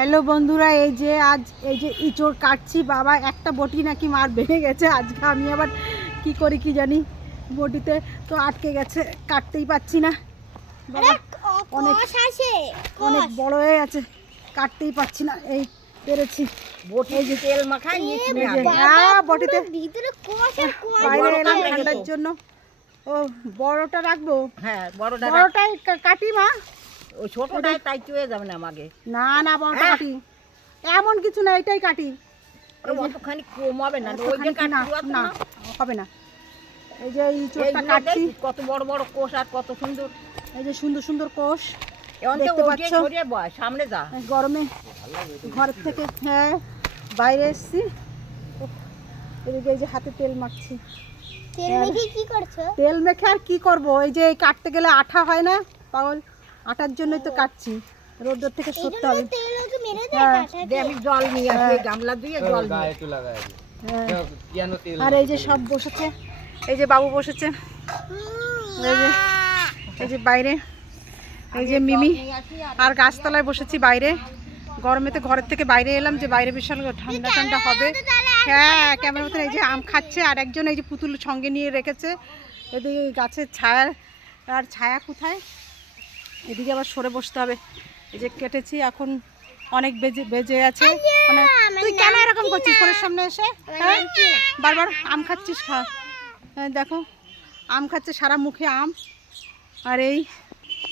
Hello বন্ধুরা, এই যে ইঁচড় কাটছি। বাবা একটা বটি নাকি মার ভেঙে গেছে। আজকে আমি আবার কি করি কি জানি, বটিতে তো আটকে গেছে, কাটতেই পাচ্ছি না। বাবা অনেক অনেক বড় হয়ে আছে, কাটতেই পাচ্ছি না। এই পেরেছি এই যে তেল মাখাই বটিতে বাইরে এলাম ঠান্ডার জন্য। ও বড়টা রাখবো? হ্যাঁ, বড়টাই কাটি মা। ওই ছোটটাই তাই চুয়ে যাবে না আমাকে। না না, বড়টা কাটি, এমন কিছু না, এটাই কাটি। অতখানি কম হবে না, ওই যে না হবে না। এই যে এই চোরটা কাটছি, কত বড় বড় কোষ আর কত সুন্দর, এই যে সুন্দর সুন্দর কোষ দেখতে পাচ্ছ। সামনে যা, গরমে ঘরের থেকে বাইরে এসছি। এই যে হাতে তেল মাখছি। তেল মেখে আর কি করব, এই যে কাটতে গেলে আঠা হয় না পাগল, আটার জন্যই তো কাটছি। রোদ্দুর থেকে সরতে হবে। আমি জল নিয়ে আসি, গামলা দিয়ে জল আর এই যে সব বসেছে, এই যে বাবু বসেছে, এই যে বাইরে, এই যে মিমি আর গাছতলায় বসেছি বাইরে। গরমেতে ঘরের থেকে বাইরে এলাম, যে বাইরে বিশাল ঠান্ডা ঠান্ডা হবে। হ্যাঁ, ক্যামেরার মতন এই যে আম খাচ্ছে, আর একজন এই যে পুতুল সঙ্গে নিয়ে রেখেছে। এদিকে গাছের ছায়া, আর ছায়া কোথায়, এদিকে আবার সরে বসতে হবে। এই যে কেটেছি, এখন অনেক বেজে আছে। মানে তুই কেন এরকম করছিস ফোনের সামনে এসে? হ্যাঁ, বারবার আম খাচ্ছিস, খা। দেখো আম খাচ্ছে, সারা মুখে আম। আর এই